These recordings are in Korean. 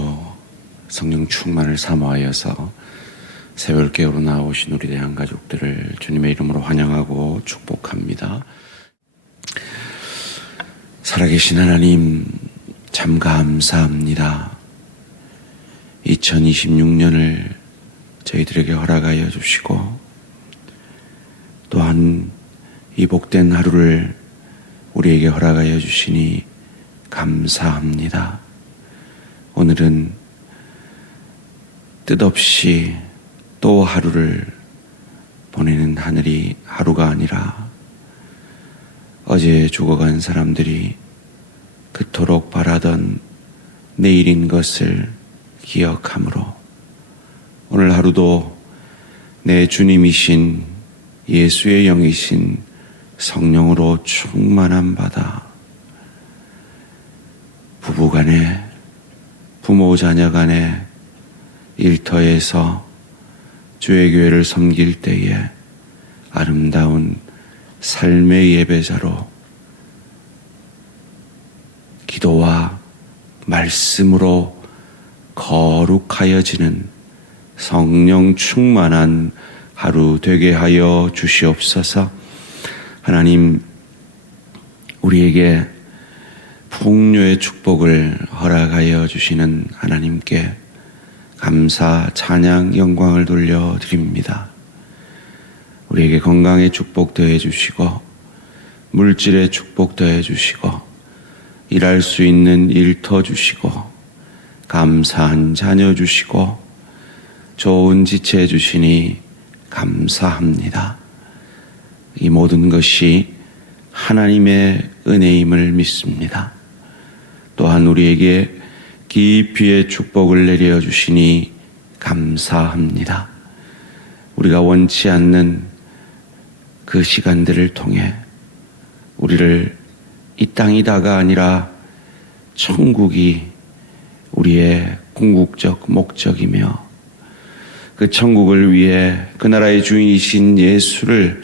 오늘도 성령 충만을 사모하여서 새벽깨우러 나오신 우리 대한 가족들을 주님의 이름으로 환영하고 축복합니다. 살아계신 하나님 참 감사합니다. 2026년을 저희들에게 허락하여 주시고 또한 이 복된 하루를 우리에게 허락하여 주시니 감사합니다. 오늘은 뜻없이 또 하루를 보내는 하루가 아니라 어제 죽어간 사람들이 그토록 바라던 내일인 것을 기억함으로 오늘 하루도 내 주님이신 예수의 영이신 성령으로 충만한 바다, 부부간에, 부모 자녀간에 일터에서 주의 교회를 섬길 때에 아름다운 삶의 예배자로 기도와 말씀으로 거룩하여지는 성령 충만한 하루 되게 하여 주시옵소서. 하나님, 우리에게 풍요의 축복을 허락하여 주시는 하나님께 감사, 찬양, 영광을 돌려드립니다. 우리에게 건강의 축복 더해 주시고 물질의 축복 더해 주시고 일할 수 있는 일터 주시고 감사한 자녀 주시고 좋은 지체 주시니 감사합니다. 이 모든 것이 하나님의 은혜임을 믿습니다. 또한 우리에게 깊이의 축복을 내려주시니 감사합니다. 우리가 원치 않는 그 시간들을 통해 우리를 이 땅이다가 아니라 천국이 우리의 궁극적 목적이며 그 천국을 위해 그 나라의 주인이신 예수를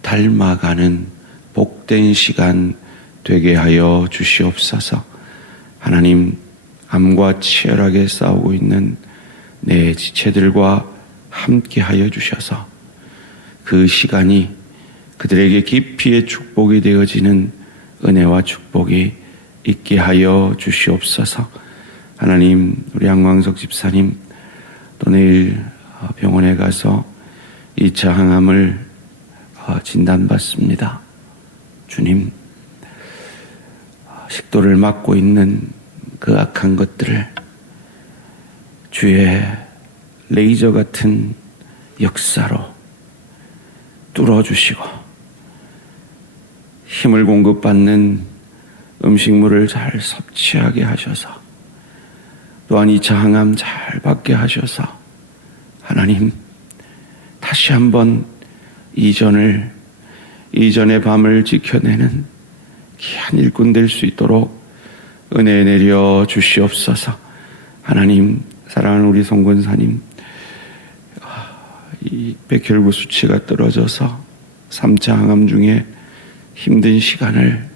닮아가는 복된 시간 되게 하여 주시옵소서. 하나님, 암과 치열하게 싸우고 있는 내 지체들과 함께 하여 주셔서 그 시간이 그들에게 깊이의 축복이 되어지는 은혜와 축복이 있게 하여 주시옵소서. 하나님, 우리 양광석 집사님 또 내일 병원에 가서 2차 항암을 진단받습니다. 주님, 식도를 막고 있는 그 악한 것들을 주의 레이저 같은 역사로 뚫어주시고 힘을 공급받는 음식물을 잘 섭취하게 하셔서 또한 2차 항암 잘 받게 하셔서 하나님, 다시 한번 이전의 밤을 지켜내는 귀한 일꾼 될 수 있도록 은혜 내려 주시옵소서. 하나님, 사랑하는 우리 송권사님, 이 백혈구 수치가 떨어져서 3차 항암 중에 힘든 시간을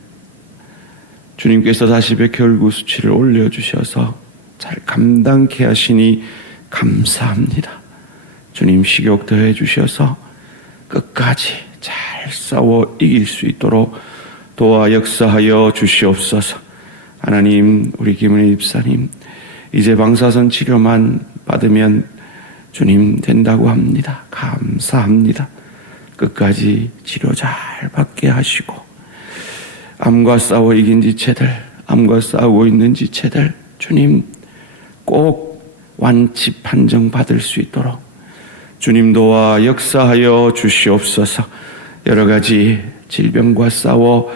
주님께서 다시 백혈구 수치를 올려주셔서 잘 감당케 하시니 감사합니다. 주님, 식욕 더해 주셔서 끝까지 잘 싸워 이길 수 있도록 도와 역사하여 주시옵소서. 하나님, 우리 김은혜 집사님 이제 방사선 치료만 받으면 주님 된다고 합니다. 감사합니다. 끝까지 치료 잘 받게 하시고 암과 싸워 이긴 지체들, 암과 싸우고 있는 지체들 주님 꼭 완치 판정 받을 수 있도록 주님 도와 역사하여 주시옵소서. 여러 가지 질병과 싸워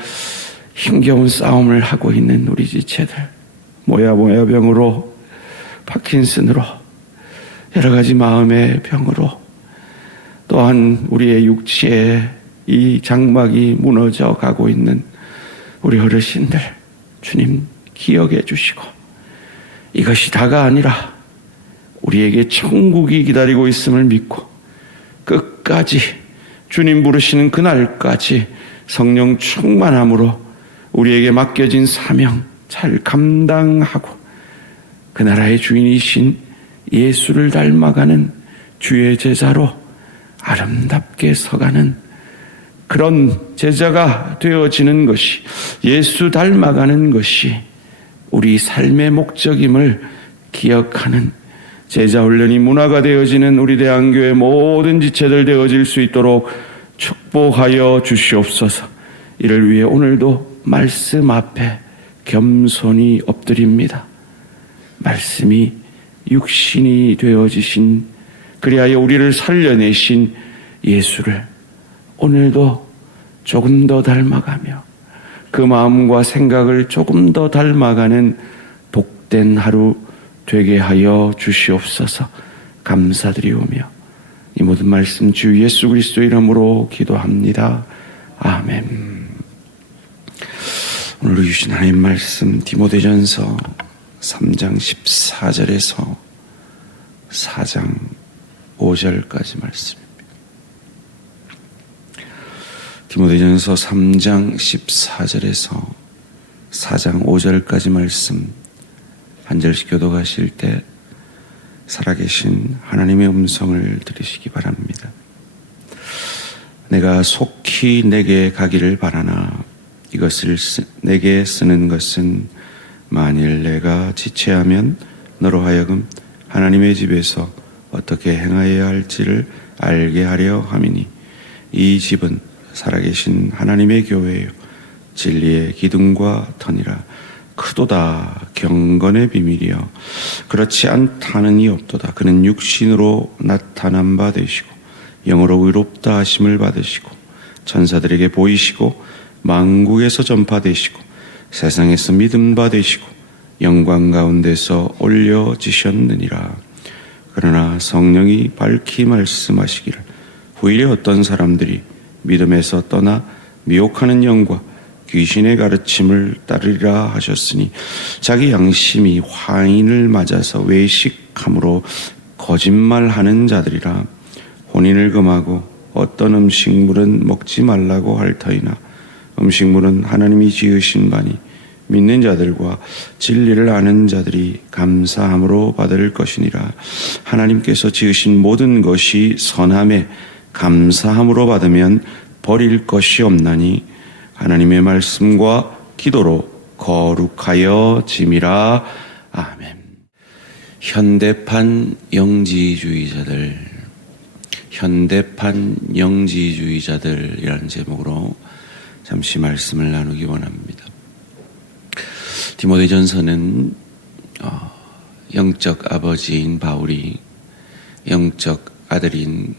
힘겨운 싸움을 하고 있는 우리 지체들, 모야병으로, 파킨슨으로, 여러 가지 마음의 병으로, 또한 우리의 육체에 이 장막이 무너져 가고 있는 우리 어르신들 주님 기억해 주시고 이것이 다가 아니라 우리에게 천국이 기다리고 있음을 믿고 끝까지 주님 부르시는 그날까지 성령 충만함으로 우리에게 맡겨진 사명 잘 감당하고 그 나라의 주인이신 예수를 닮아가는 주의 제자로 아름답게 서가는 그런 제자가 되어지는 것이, 예수 닮아가는 것이 우리 삶의 목적임을 기억하는 제자 훈련이 문화가 되어지는 우리 대한교회 모든 지체들 되어질 수 있도록 축복하여 주시옵소서. 이를 위해 오늘도 말씀 앞에 겸손히 엎드립니다. 말씀이 육신이 되어지신, 그리하여 우리를 살려내신 예수를 오늘도 조금 더 닮아가며 그 마음과 생각을 조금 더 닮아가는 복된 하루 되게 하여 주시옵소서. 감사드리오며 이 모든 말씀 주 예수 그리스도 이름으로 기도합니다. 아멘. 오늘 주신 하나님 말씀 디모데전서 3장 14절에서 4장 5절까지 말씀입니다. 디모데전서 3장 14절에서 4장 5절까지 말씀 한 절씩 교독하실 때 살아계신 하나님의 음성을 들으시기 바랍니다. 내가 속히 내게 가기를 바라나 이것을 내게 쓰는 것은 만일 내가 지체하면 너로 하여금 하나님의 집에서 어떻게 행하여야 할지를 알게 하려 함이니 이 집은 살아계신 하나님의 교회요 진리의 기둥과 터니라. 크도다 경건의 비밀이여 그렇지 않다는 이 없도다. 그는 육신으로 나타난 바 되시고 영으로 의롭다 하심을 받으시고 천사들에게 보이시고 만국에서 전파되시고 세상에서 믿음 받으시고 영광 가운데서 올려지셨느니라. 그러나 성령이 밝히 말씀하시기를 후일에 어떤 사람들이 믿음에서 떠나 미혹하는 영과 귀신의 가르침을 따르리라 하셨으니 자기 양심이 화인을 맞아서 외식함으로 거짓말하는 자들이라. 혼인을 금하고 어떤 음식물은 먹지 말라고 할 터이나 음식물은 하나님이 지으신 바니 믿는 자들과 진리를 아는 자들이 감사함으로 받을 것이니라. 하나님께서 지으신 모든 것이 선함에 감사함으로 받으면 버릴 것이 없나니 하나님의 말씀과 기도로 거룩하여 짐이라. 아멘. 현대판 영지주의자들이라는 제목으로 잠시 말씀을 나누기 원합니다. 디모데전서는 영적 아버지인 바울이 영적 아들인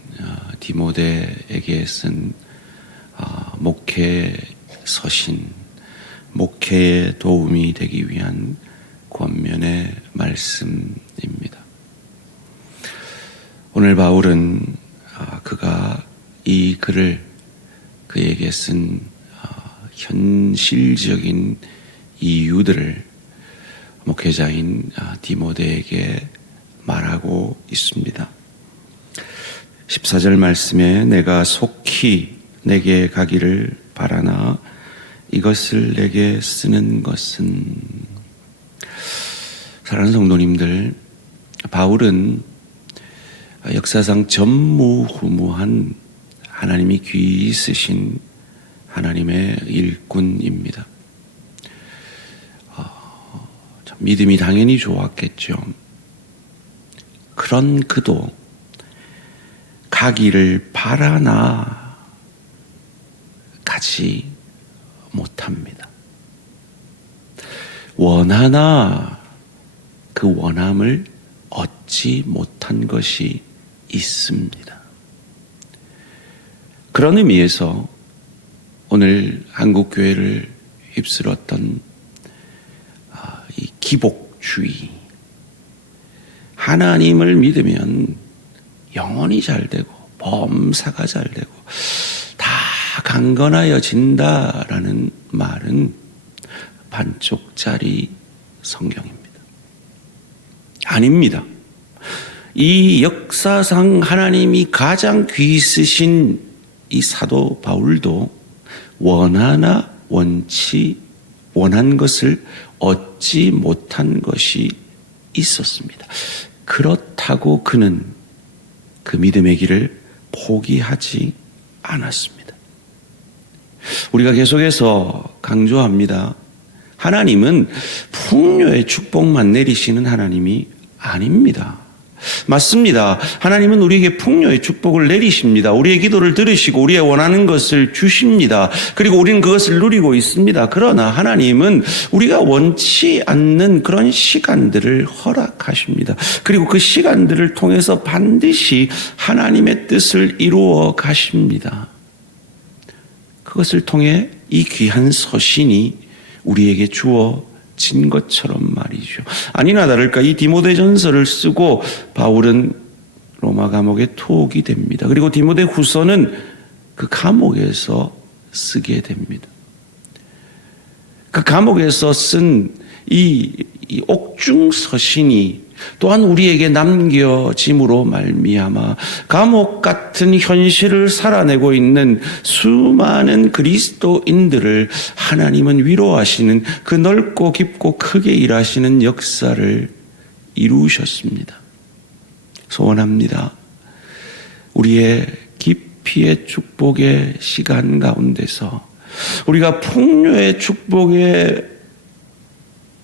디모데에게 쓴 목회 서신, 목회에 도움이 되기 위한 권면의 말씀입니다. 오늘 바울은 그가 이 글을 그에게 쓴 현실적인 이유들을 목회자인 디모데에게 말하고 있습니다. 14절 말씀에 내가 속히 내게 가기를 바라나 이것을 내게 쓰는 것은, 사랑하는 성도님들, 바울은 역사상 전무후무한 하나님이 귀히 쓰신 하나님의 일꾼입니다. 믿음이 당연히 좋았겠죠. 그런 그도 가기를 바라나 가지 못합니다. 원하나 그 원함을 얻지 못한 것이 있습니다. 그런 의미에서 오늘 한국교회를 휩쓸었던 이 기복주의, 하나님을 믿으면 영혼이 잘 되고 범사가 잘 되고 다 강건하여진다라는 말은 반쪽짜리 성경입니다. 아닙니다. 이 역사상 하나님이 가장 귀히 쓰신 이 사도 바울도 원하나 원한 것을 얻지 못한 것이 있었습니다. 그렇다고 그는 그 믿음의 길을 포기하지 않았습니다. 우리가 계속해서 강조합니다. 하나님은 풍요의 축복만 내리시는 하나님이 아닙니다. 맞습니다. 하나님은 우리에게 풍요의 축복을 내리십니다. 우리의 기도를 들으시고 우리의 원하는 것을 주십니다. 그리고 우리는 그것을 누리고 있습니다. 그러나 하나님은 우리가 원치 않는 그런 시간들을 허락하십니다. 그리고 그 시간들을 통해서 반드시 하나님의 뜻을 이루어 가십니다. 그것을 통해 이 귀한 서신이 우리에게 주어진 것처럼 말이죠. 아니나 다를까 이 디모데전서를 쓰고 바울은 로마 감옥에 투옥이 됩니다. 그리고 디모데 후서는 그 감옥에서 쓰게 됩니다. 그 감옥에서 쓴 이 옥중 서신이 또한 우리에게 남겨짐으로 말미암아 감옥 같은 현실을 살아내고 있는 수많은 그리스도인들을 하나님은 위로하시는 그 넓고 깊고 크게 일하시는 역사를 이루셨습니다. 소원합니다. 우리의 깊이의 축복의 시간 가운데서 우리가 풍요의 축복의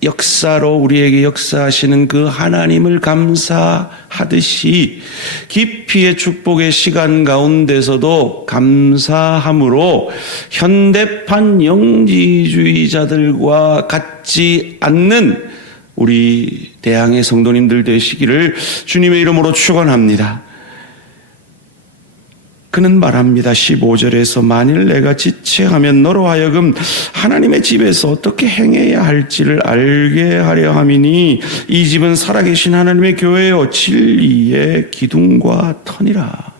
역사로 우리에게 역사하시는 그 하나님을 감사하듯이 깊이의 축복의 시간 가운데서도 감사함으로 현대판 영지주의자들과 같지 않는 우리 대항의 성도님들 되시기를 주님의 이름으로 축원합니다. 그는 말합니다. 15절에서 만일 내가 지체하면 너로 하여금 하나님의 집에서 어떻게 행해야 할지를 알게 하려 함이니 이 집은 살아계신 하나님의 교회요 진리의 기둥과 터니라.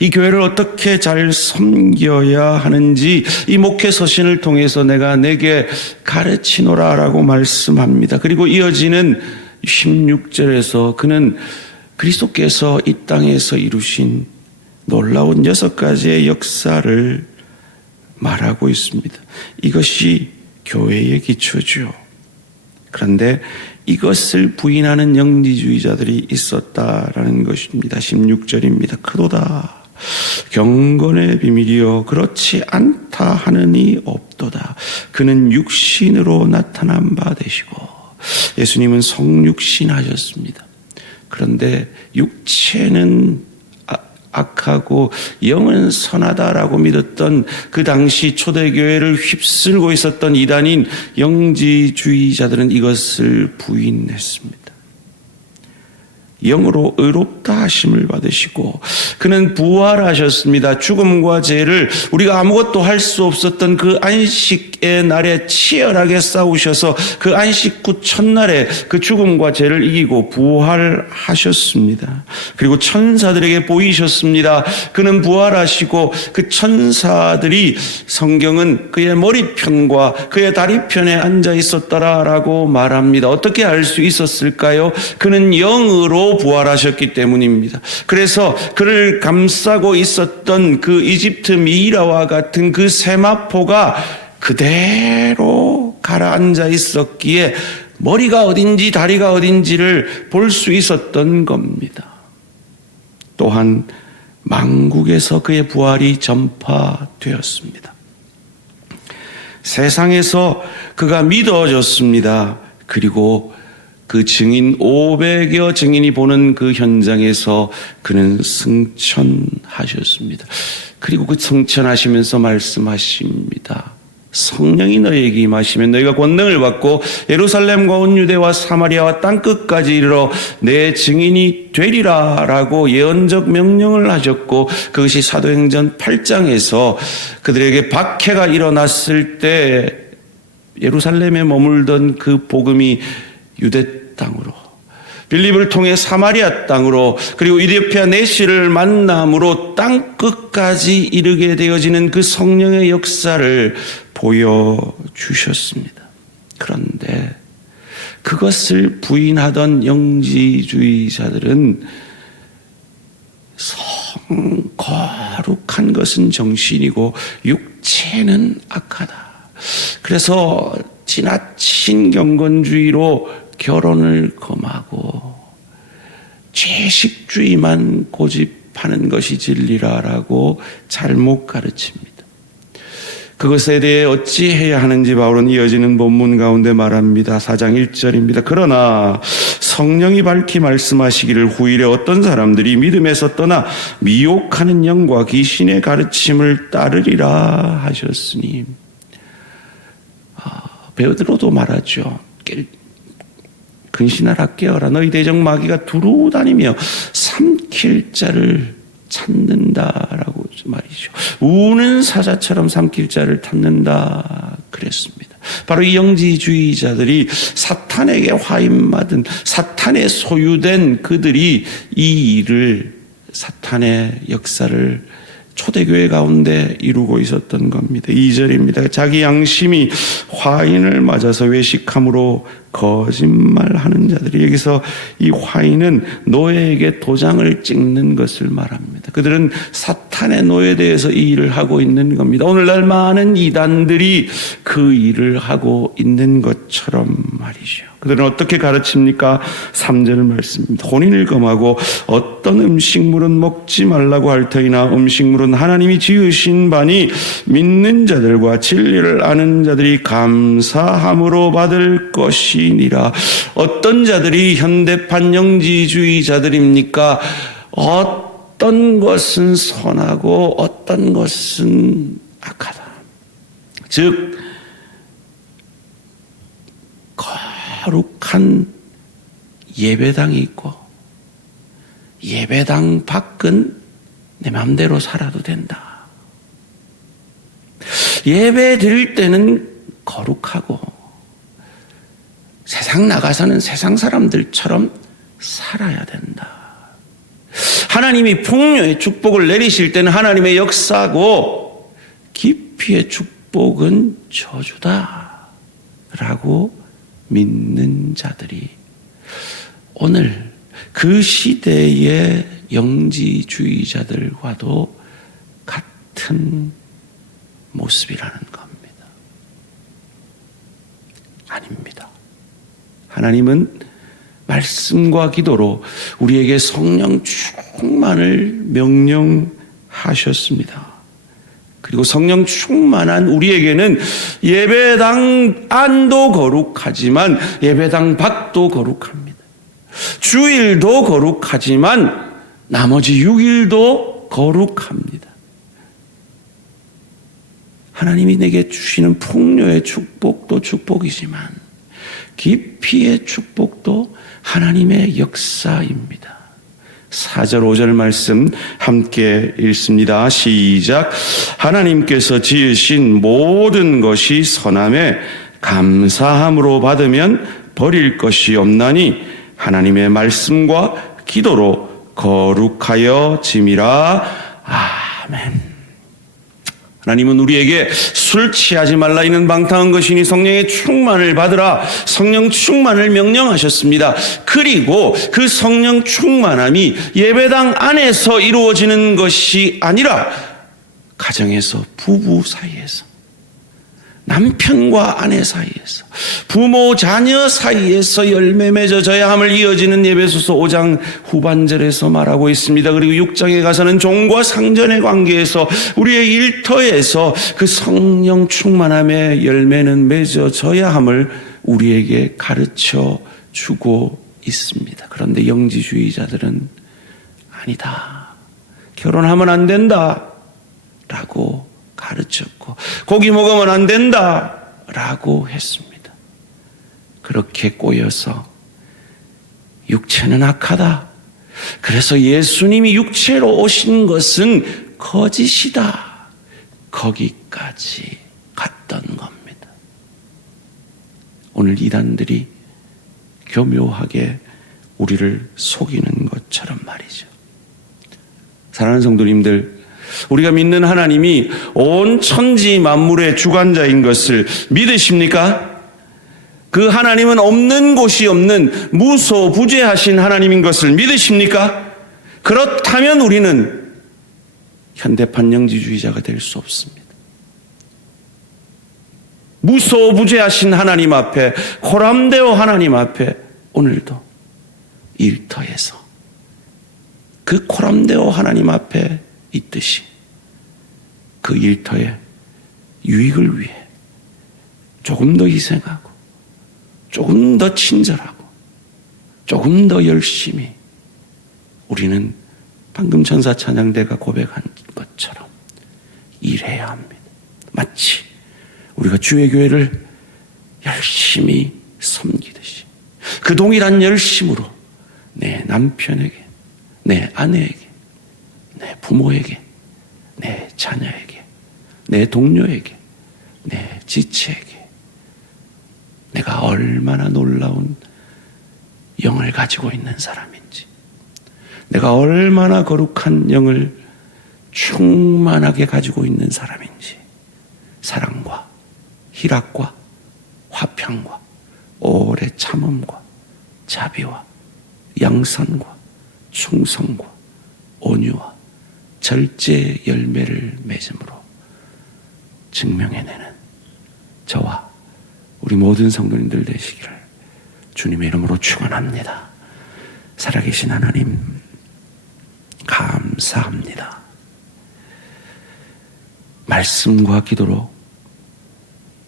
이 교회를 어떻게 잘 섬겨야 하는지 이 목회 서신을 통해서 내가 내게 가르치노라라고 말씀합니다. 그리고 이어지는 16절에서 그는 그리스도께서 이 땅에서 이루신 놀라운 6가지의 역사를 말하고 있습니다. 이것이 교회의 기초죠. 그런데 이것을 부인하는 영지주의자들이 있었다라는 것입니다. 16절입니다. 크도다 경건의 비밀이요 그렇지 않다 하느니 없도다. 그는 육신으로 나타난 바 되시고 예수님은 성육신 하셨습니다. 그런데 육체는 악하고 영은 선하다라고 믿었던 그 당시 초대교회를 휩쓸고 있었던 이단인 영지주의자들은 이것을 부인했습니다. 영으로 의롭다 하심을 받으시고 그는 부활하셨습니다. 죽음과 죄를 우리가 아무것도 할 수 없었던 그 안식의 날에 치열하게 싸우셔서 그 안식 후 첫날에 그 죽음과 죄를 이기고 부활하셨습니다. 그리고 천사들에게 보이셨습니다. 그는 부활하시고 그 천사들이 성경은 그의 머리편과 그의 다리편에 앉아 있었더라라고 말합니다. 어떻게 알 수 있었을까요? 그는 영으로 부활하셨기 때문입니다. 그래서 그를 감싸고 있었던 그 이집트 미이라와 같은 그 세마포가 그대로 가라앉아 있었기에 머리가 어딘지 다리가 어딘지를 볼 수 있었던 겁니다. 또한 만국에서 그의 부활이 전파되었습니다. 세상에서 그가 믿어졌습니다. 그리고 그 증인 500여 증인이 보는 그 현장에서 그는 승천하셨습니다. 그리고 그 승천하시면서 말씀하십니다. 성령이 너희에게 임하시면 너희가 권능을 받고 예루살렘과 온 유대와 사마리아와 땅끝까지 이르러 내 증인이 되리라 라고 예언적 명령을 하셨고 그것이 사도행전 8장에서 그들에게 박해가 일어났을 때 예루살렘에 머물던 그 복음이 유대 땅으로 빌립을 통해 사마리아 땅으로 그리고 이디오피아 내시를 만남으로 땅끝까지 이르게 되어지는 그 성령의 역사를 보여주셨습니다. 그런데 그것을 부인하던 영지주의자들은 거룩한 것은 정신이고 육체는 악하다. 그래서 지나친 경건주의로 결혼을 금하고 채식주의만 고집하는 것이 진리라라고 잘못 가르칩니다. 그것에 대해 어찌해야 하는지 바울은 이어지는 본문 가운데 말합니다. 4장 1절입니다. 그러나 성령이 밝히 말씀하시기를 후일에 어떤 사람들이 믿음에서 떠나 미혹하는 영과 귀신의 가르침을 따르리라 하셨으니, 베드로도 말하죠. 근신하라 깨어라. 너희 대적 마귀가 두루 다니며 삼킬 자를 찾는다라고 말이죠. 우는 사자처럼 삼킬 자를 찾는다 그랬습니다. 바로 이 영지주의자들이 사탄에게 화인받은, 사탄에 소유된 그들이 이 일을, 사탄의 역사를 초대교회 가운데 이루고 있었던 겁니다. 2절입니다. 자기 양심이 화인을 맞아서 외식함으로 거짓말하는 자들이, 여기서 이 화인은 노예에게 도장을 찍는 것을 말합니다. 그들은 사탄의 노예에 대해서 이 일을 하고 있는 겁니다. 오늘날 많은 이단들이 그 일을 하고 있는 것처럼 말이죠. 그들은 어떻게 가르칩니까? 3절 말씀입니다. 혼인을 금하고 어떤 음식물은 먹지 말라고 할 터이나 음식물은 하나님이 지으신 바니 믿는 자들과 진리를 아는 자들이 감사함으로 받을 것이니라. 어떤 자들이 현대판 영지주의자들입니까? 어떤 것은 선하고 어떤 것은 악하다. 즉 거룩한 예배당이 있고 예배당 밖은 내 마음대로 살아도 된다. 예배 드릴 때는 거룩하고 세상 나가서는 세상 사람들처럼 살아야 된다. 하나님이 풍요의 축복을 내리실 때는 하나님의 역사고 기피의 축복은 저주다 라고 믿는 자들이 오늘 그 시대의 영지주의자들과도 같은 모습이라는 겁니다. 아닙니다. 하나님은 말씀과 기도로 우리에게 성령 충만을 명령하셨습니다. 그리고 성령 충만한 우리에게는 예배당 안도 거룩하지만 예배당 밖도 거룩합니다. 주일도 거룩하지만 나머지 6일도 거룩합니다. 하나님이 내게 주시는 풍요의 축복도 축복이지만 기피의 축복도 하나님의 역사입니다. 4절 5절 말씀 함께 읽습니다. 시작. 하나님께서 지으신 모든 것이 선함에 감사함으로 받으면 버릴 것이 없나니 하나님의 말씀과 기도로 거룩하여 짐이라. 아멘. 하나님은 우리에게 술 취하지 말라 이는 방탕한 것이니 성령의 충만을 받으라. 성령 충만을 명령하셨습니다. 그리고 그 성령 충만함이 예배당 안에서 이루어지는 것이 아니라 가정에서, 부부 사이에서, 남편과 아내 사이에서, 부모 자녀 사이에서 열매 맺어져야 함을 이어지는 에베소서 5장 후반절에서 말하고 있습니다. 그리고 6장에 가서는 종과 상전의 관계에서, 우리의 일터에서 그 성령 충만함의 열매는 맺어져야 함을 우리에게 가르쳐 주고 있습니다. 그런데 영지주의자들은 아니다, 결혼하면 안 된다 라고 가르쳤고, 고기 먹으면 안 된다 라고 했습니다. 그렇게 꼬여서 육체는 악하다, 그래서 예수님이 육체로 오신 것은 거짓이다, 거기까지 갔던 겁니다. 오늘 이단들이 교묘하게 우리를 속이는 것처럼 말이죠. 사랑하는 성도님들, 우리가 믿는 하나님이 온 천지 만물의 주관자인 것을 믿으십니까? 그 하나님은 없는 곳이 없는 무소부재하신 하나님인 것을 믿으십니까? 그렇다면 우리는 현대판 영지주의자가 될 수 없습니다. 무소부재하신 하나님 앞에, 코람데오 하나님 앞에 오늘도 일터에서 그 코람데오 하나님 앞에 있듯이 그 일터의 유익을 위해 조금 더 희생하고 조금 더 친절하고 조금 더 열심히 우리는 방금 전사 찬양대가 고백한 것처럼 일해야 합니다. 마치 우리가 주의 교회를 열심히 섬기듯이 그 동일한 열심으로 내 남편에게, 내 아내에게, 내 부모에게, 내 자녀에게, 내 동료에게, 내 지체에게 내가 얼마나 놀라운 영을 가지고 있는 사람인지, 내가 얼마나 거룩한 영을 충만하게 가지고 있는 사람인지, 사랑과 희락과 화평과 오래 참음과 자비와 양선과 충성과 온유와 절제의 열매를 맺음으로 증명해내는 저와 우리 모든 성도님들 되시기를 주님의 이름으로 축원합니다. 살아계신 하나님 감사합니다. 말씀과 기도로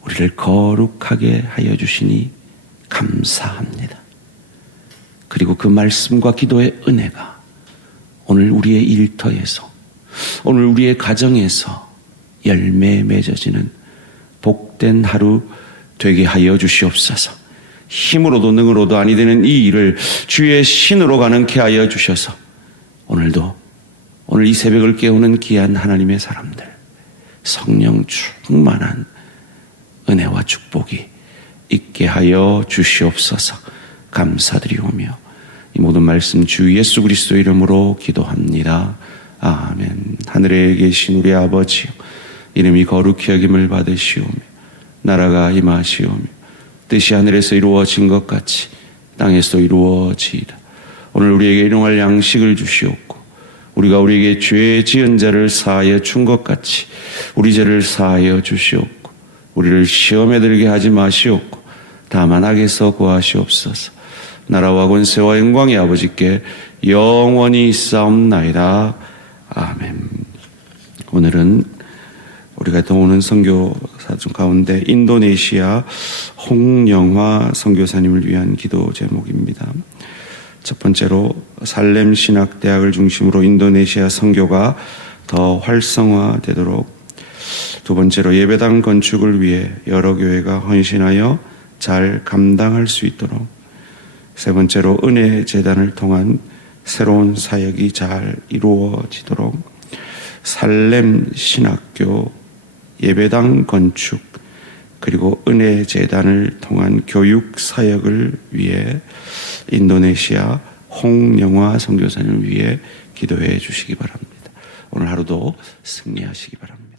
우리를 거룩하게 하여 주시니 감사합니다. 그리고 그 말씀과 기도의 은혜가 오늘 우리의 일터에서, 오늘 우리의 가정에서 열매 맺어지는 복된 하루 되게 하여 주시옵소서. 힘으로도 능으로도 아니 되는 이 일을 주의 신으로 가능케 하여 주셔서 오늘도 오늘 이 새벽을 깨우는 귀한 하나님의 사람들 성령 충만한 은혜와 축복이 있게 하여 주시옵소서. 감사드리오며 이 모든 말씀 주 예수 그리스도 이름으로 기도합니다. 아멘. 하늘에 계신 우리 아버지요, 이름이 거룩히 여김을 받으시오며 나라가 임하시오며 뜻이 하늘에서 이루어진 것 같이 땅에서 이루어지이다. 오늘 우리에게 일용할 양식을 주시옵고 우리가 우리에게 죄 지은 자를 사하여 준 것 같이 우리 죄를 사하여 주시옵고 우리를 시험에 들게 하지 마시옵고 다만 악에서 구하시옵소서. 나라와 권세와 영광의 아버지께 영원히 있사옵나이다. 아멘. 오늘은 우리가 도우는 선교사 중 가운데 인도네시아 홍영화 선교사님을 위한 기도 제목입니다. 첫 번째로 살렘 신학대학을 중심으로 인도네시아 선교가 더 활성화되도록, 두 번째로 예배당 건축을 위해 여러 교회가 헌신하여 잘 감당할 수 있도록, 세 번째로 은혜 재단을 통한 새로운 사역이 잘 이루어지도록 살렘 신학교 예배당 건축 그리고 은혜 재단을 통한 교육 사역을 위해 인도네시아 홍영화 선교사님을 위해 기도해 주시기 바랍니다. 오늘 하루도 승리하시기 바랍니다.